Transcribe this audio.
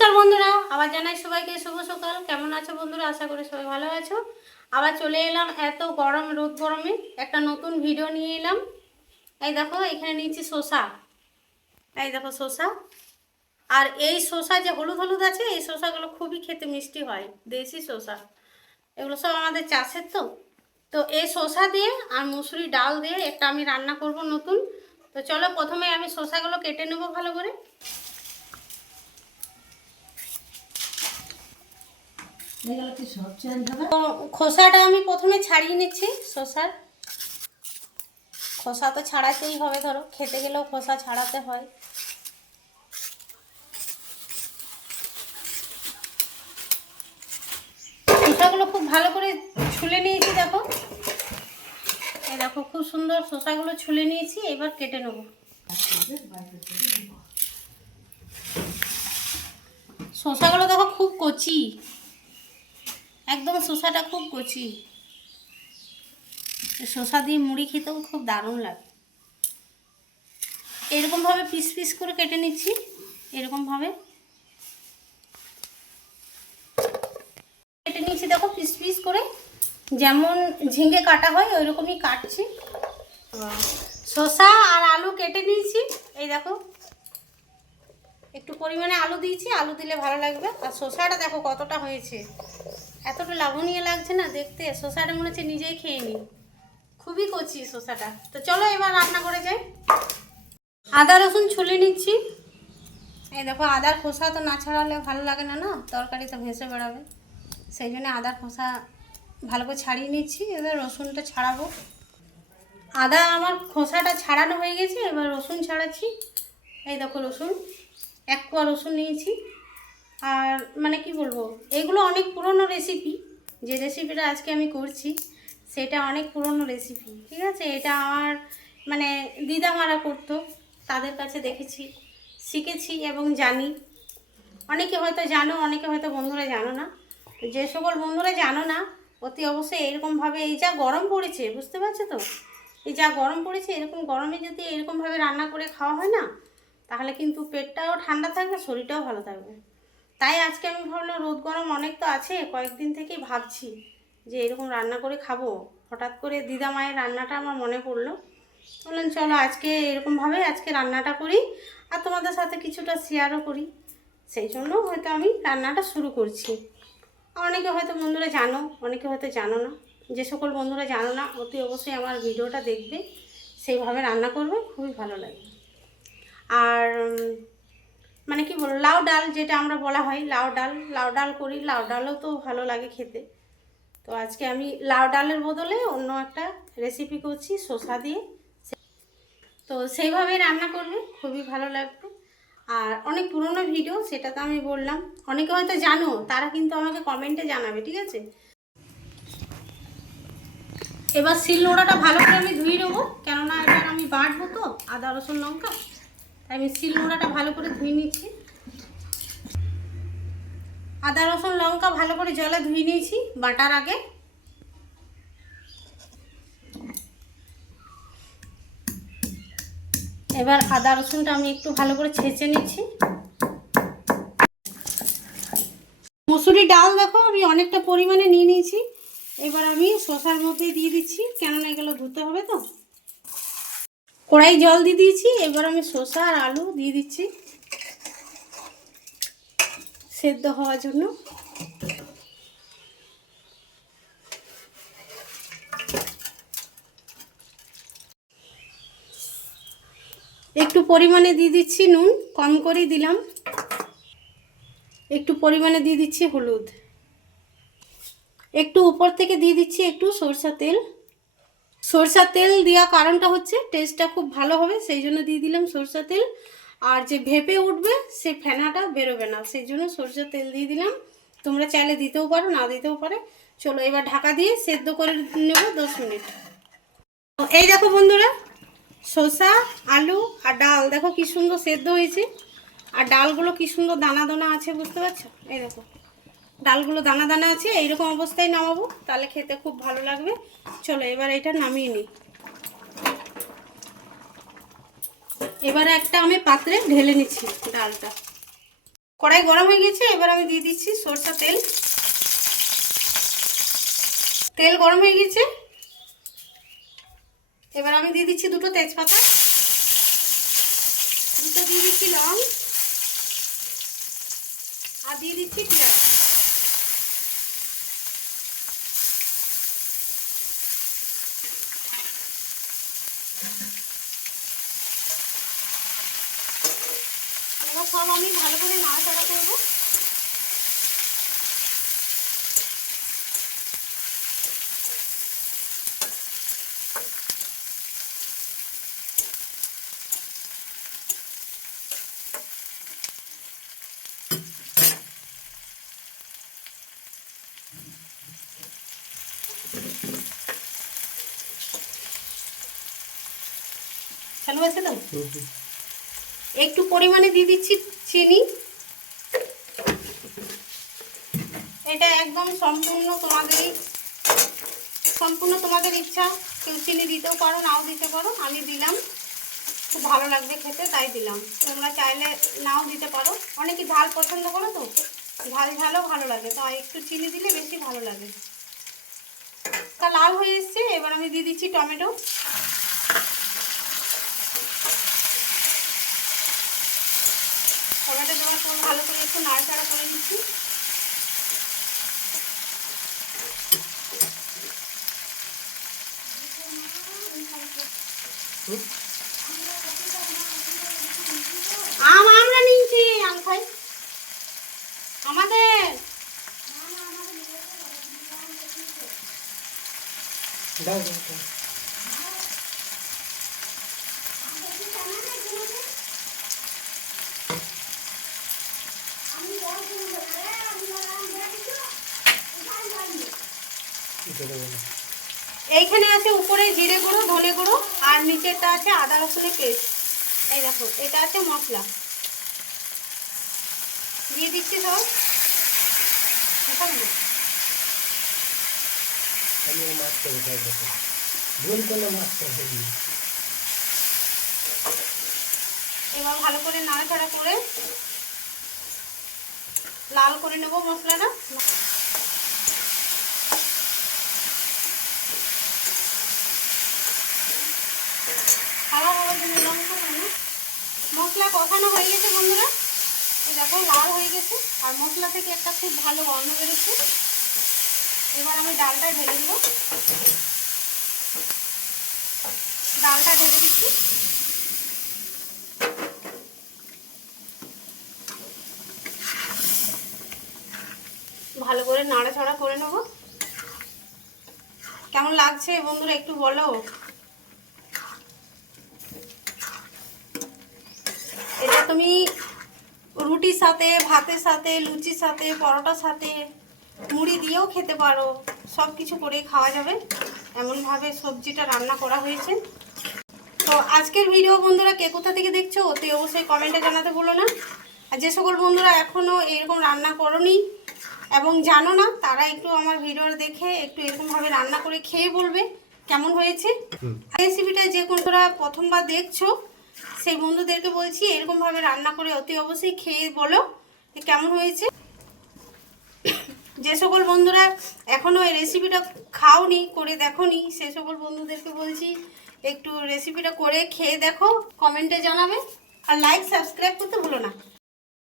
নমস্কার বন্ধুরা, আবার জানাই সবাইকে শুভ সকাল। কেমন আছো বন্ধুরা? আশা করি সবাই ভালো আছো। আবার চলে এলাম এত গরম রোদ গরমে একটা নতুন ভিডিও নিয়ে এলাম। এই দেখো এখানে নিয়েছি শসা। এই দেখো শসা। আর এই শসা যে হলুদ হলুদ আছে, এই শসাগুলো খুবই খেতে মিষ্টি হয়, দেশি শসা। এগুলো সব আমাদের চাষের। তো এই শসা দিয়ে আর মুসুরি ডাল দিয়ে একটা আমি রান্না করব নতুন। তো চলো প্রথমে আমি শসাগুলো কেটে নেবো ভালো করে। খোসাটা আমি প্রথমে ছাড়িয়ে নিচ্ছি। খোসা তো ছাড়াতেই হবে, ধরো খেতে গেলেও খোসা ছাড়াতে হয়। শসাগুলো খুব ভালো করে ছুলে নিয়েছি, দেখো এই দেখো খুব সুন্দর শসাগুলো ছুলে নিয়েছি। এবার কেটে নেব। শসাগুলো দেখো খুব কচি, একদম শসাটা খুব কচি। শসা দিয়ে মুড়ি খেতেও খুব দারুণ লাগে। এরকমভাবে পিস পিস করে কেটে নিচ্ছি, এরকমভাবে কেটে নিচ্ছি। দেখো পিস পিস করে, যেমন ঝিঙে কাটা হয় ওই রকমই কাটছি। শসা আর আলু কেটে নিয়েছি। এই দেখো একটু পরিমাণে আলু দিয়েছি, আলু দিলে ভালো লাগবে। আর শসাটা দেখো কতটা হয়েছে, এতটা লাবণীয় লাগছে না দেখতে। শসাটা মনে হচ্ছে নিজেই খেয়ে নিই, খুবই কচি শসাটা। তো চলো এবার রান্না করে যাই। আদা রসুন ছুলে নিচ্ছি। এই দেখো আদার খোসা তো না ছাড়ালে ভালো লাগে না, না তরকারি তো ভেসে বেড়াবে। সেই জন্য আদার খোসা ভালো করে ছাড়িয়ে নিচ্ছি। এবার রসুনটা ছাড়াবো। আদা আমার খোসাটা ছাড়ানো হয়ে গেছে, এবার রসুন ছাড়াচ্ছি। এই দেখো রসুন, 1 কোয়া রসুন নিয়েছি। আর মানে কি বলবো, এগুলো অনেক পুরনো রেসিপি। যে রেসিপিটা আজকে আমি করছি সেটা অনেক পুরনো রেসিপি, ঠিক আছে। এটা আমার মানে দিদামারা করতো, তাদের কাছে দেখেছি, শিখেছি এবং জানি। অনেকে হয়তো জানো, অনেকে হয়তো বন্ধুরা জানো না। যে সকল বন্ধুরা জানো না, অতি অবশ্যই এরকমভাবে, এই যা গরম পড়েছে বুঝতে পারছো তো, এই যা গরম পড়েছে, এরকম গরমে যদি এরকমভাবে রান্না করে খাওয়া হয় না, তাহলে কিন্তু পেটটাও ঠান্ডা থাকবে, শরীরটাও ভালো থাকবে। তাই আজকে আমি ভাবলাম, রোদ গরম অনেক তো আছে, কয়েকদিন থেকেই ভাবছি যে এরকম রান্না করে খাবো। হঠাৎ করে দিদা মায়ের রান্নাটা আমার মনে পড়লো। বললাম চলো আজকে এরকমভাবে আজকে রান্নাটা করি, আর তোমাদের সাথে কিছুটা শেয়ারও করি। সেই জন্য হয়তো আমি রান্নাটা শুরু করছি। অনেকে হয়তো বন্ধুরা জানো, অনেকে হয়তো জানো না। যে সকল বন্ধুরা জানো না, অতি অবশ্যই আমার ভিডিওটা দেখবে, সেইভাবে রান্না করবে, খুবই ভালো লাগে। আর মানে কি বলো, লাউ ডাল যেটা আমরা বলা হয়, লাউ ডাল করি। লাউ ডালও তো ভালো লাগে খেতে। তো আজকে আমি লাউ ডালের বদলে অন্য একটা রেসিপি করছি শসা দিয়ে। তো সেইভাবে রান্না করবে, খুবই ভালো লাগবে। আর অনেক পুরনো ভিডিও, সেটা তো আমি বললাম। অনেকে হয়তো জানো, তারা কিন্তু আমাকে কমেন্টে জানাবে, ঠিক আছে। এবার শিলনোড়াটা ভালো করে আমি ধুয়ে নেবো, কেননা এবার আমি বাটবো তো আদা রসুন লঙ্কা। তাই আমি শিলনোড়াটা ভালো করে ধুয়ে নিচ্ছি। আদা রসুন লঙ্কা ভালো করে জলে ধুয়ে নিয়েছি বাটার আগে। এবার আদা রসুনটা আমি একটু ভালো করে ছেঁচে নিচ্ছি। মুসুরি ডাল দেখো আমি অনেকটা পরিমাণে নিয়ে নিয়েছি। এবার আমি শসার মধ্যে দিয়ে দিচ্ছি, কেননা এগুলো ধুতে হবে তো। কড়াই জল দিয়ে দিয়েছি। এবার আমি শসা আর আলু দিয়ে দিচ্ছি সেদ্ধ হওয়ার জন্য। একটু পরিমাণে দিয়ে দিচ্ছি নুন, কম করেই দিলাম। একটু পরিমাণে দিয়ে দিচ্ছি হলুদ। একটু উপর থেকে দিয়ে দিচ্ছি একটু সরষা তেল। সরষা তেল দেওয়ার কারণটা হচ্ছে টেস্টটা খুব ভালো হবে, সেই জন্য দিয়ে দিলাম সরষা তেল। আর যে ভেপে উঠবে সে ফেনাটা বেরোবে না, সেই জন্য সরষা তেল দিয়ে দিলাম। তোমরা চাইলে দিতেও পারো, না দিতেও পারে। চলো এবার ঢাকা দিয়ে সেদ্ধ করে নেব 10 মিনিট। এই দেখো বন্ধুরা, শসা আলু আর ডাল দেখো কি সুন্দর সেদ্ধ হয়েছে। আর ডালগুলো কি সুন্দর দানা দানা আছে, বুঝতে পারছো। এই দেখো ডালগুলো দানা দানা আছে। এইরকম অবস্থায় নামাবো, তাহলে খেতে খুব ভালো লাগবে। চলো এবার এটা নামিয়ে নিই। এবার একটা আমি পাত্রে ঢেলে নিচ্ছি ডালটা। কড়াই গরম হয়ে গেছে, এবার আমি দিয়ে দিচ্ছি সরষের তেল। তেল গরম হয়ে গেছে, এবার আমি দিয়ে দিচ্ছি দুটো তেজপাতা, দুটো দিয়ে দিচ্ছি লং, আর দিয়ে দিচ্ছি পেঁয়াজ। এবার সব আমি ভালো করে নাড়াচাড়া করবো। চালু আছে তো? একটু পরিমাণে দিয়ে দিচ্ছি চিনি। এটা একদম সম্পূর্ণ তোমাদের ইচ্ছা, কেউ চিনি দিতেও পারো, নাও দিতে পারো। আমি দিলাম, খুব ভালো লাগবে খেতে তাই দিলাম। তোমরা চাইলে নাও দিতে পারো, অনেকে ঝাল পছন্দ করো তো, ঝালও ভালো লাগে, তাই একটু চিনি দিলে বেশি ভালো লাগে। তা লাল হয়ে এসছে, এবার আমি দিয়ে দিচ্ছি টমেটো। টমেটো দেওয়ার পর ভালো করে একটু নাড়াচাড়া করে দিচ্ছি। আমরা নিয়েছি, আম খাই আমাদের। এইখানে আছে উপরে জিরে গুঁড়ো, ধনে গুঁড়ো, আর নিচেরটা আছে আদা রসুনের পেস্ট। এই দেখো, এটা আছে মশলা, দিয়ে দিচ্ছি সব। এবার ভালো করে নাড়াচাড়া করে লাল করে নেব মশলাটা। মশলা কষানো হয়ে গেছে বন্ধুরা, এই দেখো লাল হয়ে গেছে, আর মশলা থেকে একটা খুব ভালো গন্ধ বেরোচ্ছে। এবার আমি ডালটা ঢেলে দেবো, ডালটা ঢেলে দিচ্ছি। ভালো করে নাড়াচাড়া করে নেব। কেমন লাগছে বন্ধুরা একটু বলো। এটা তুমি রুটির সাথে, ভাতের সাথে, লুচির সাথে, পরোটার সাথে, মুড়ি দিয়েও খেতে পারো, সব কিছু করে খাওয়া যাবে, এমনভাবে সবজিটা রান্না করা হয়েছে। তো আজকের ভিডিও বন্ধুরা কে কোথা থেকে দেখছো অতি অবশ্যই কমেন্টে জানাতে ভুলো না। আর যে সকল বন্ধুরা এখনও এরকম রান্না করোনি এবং জানো না, তারা একটু আমার ভিডিও দেখে একটু এরকমভাবে রান্না করে খেয়ে বলবে কেমন হয়েছে। রেসিপিটা যে বন্ধুরা প্রথমবার দেখছো সেই বন্ধুদেরকে বলছি এরকমভাবে রান্না করে অতি অবশ্যই খেয়ে বলো যে কেমন হয়েছে। যে সকল বন্ধুরা এখনও এই রেসিপিটা খাওনি, করে দেখোনি, সে সকল বন্ধুদেরকে বলছি একটু রেসিপিটা করে খেয়ে দেখো, কমেন্টে জানাবে, আর লাইক সাবস্ক্রাইব করতে ভুলো না।